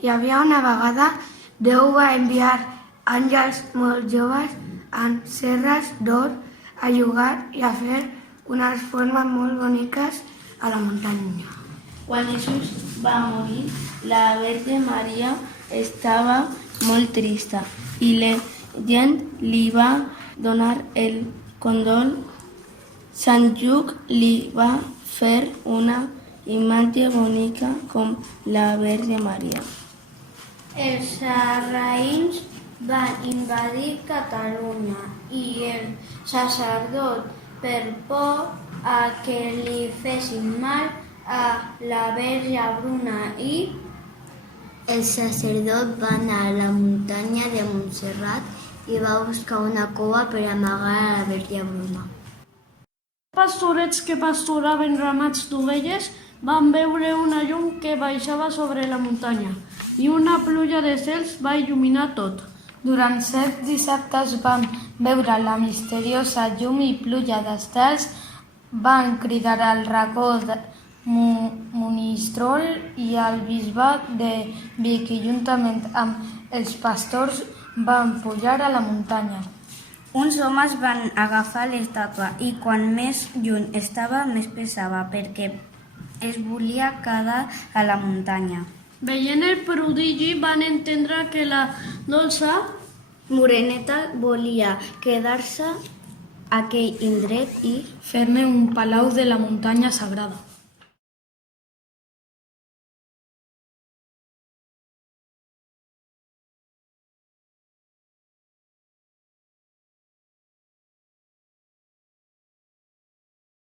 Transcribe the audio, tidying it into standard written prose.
Hi havia una vegada Déu va enviar àngels molt joves amb serres d'or a jugar i a fer unes formes molt boniques a la muntanya. Quan Jesús va morir, la Verge Maria estava molt trista i la gent li va donar el condol. Sant Lluc li va fer una imatge bonica com la Verge Maria. Els sarraïns van invadir Catalunya i el sacerdot, per por a que li fessin mal a la Verge Bruna El sacerdot va anar a la muntanya de Montserrat i va buscar una cova per amagar a la Verge Bruna. Pastorets que pastoraven ramats d'ovelles van veure una llum que baixava sobre la muntanya i una pluja de cels va il·luminar tot. Durant 7 dissabtes van veure la misteriosa llum i pluja d'estels, van cridar al racó de Monistrol i al bisbat de Vic i juntament amb els pastors van pujar a la muntanya. Uns homes van agafar l'estàtua i quan més lluny estava més pesava perquè es volia quedar a la muntanya. Veient el prodigi van entendre que la dolça Moreneta volia quedar-se a aquell indret i fer-ne un palau de la muntanya sagrada.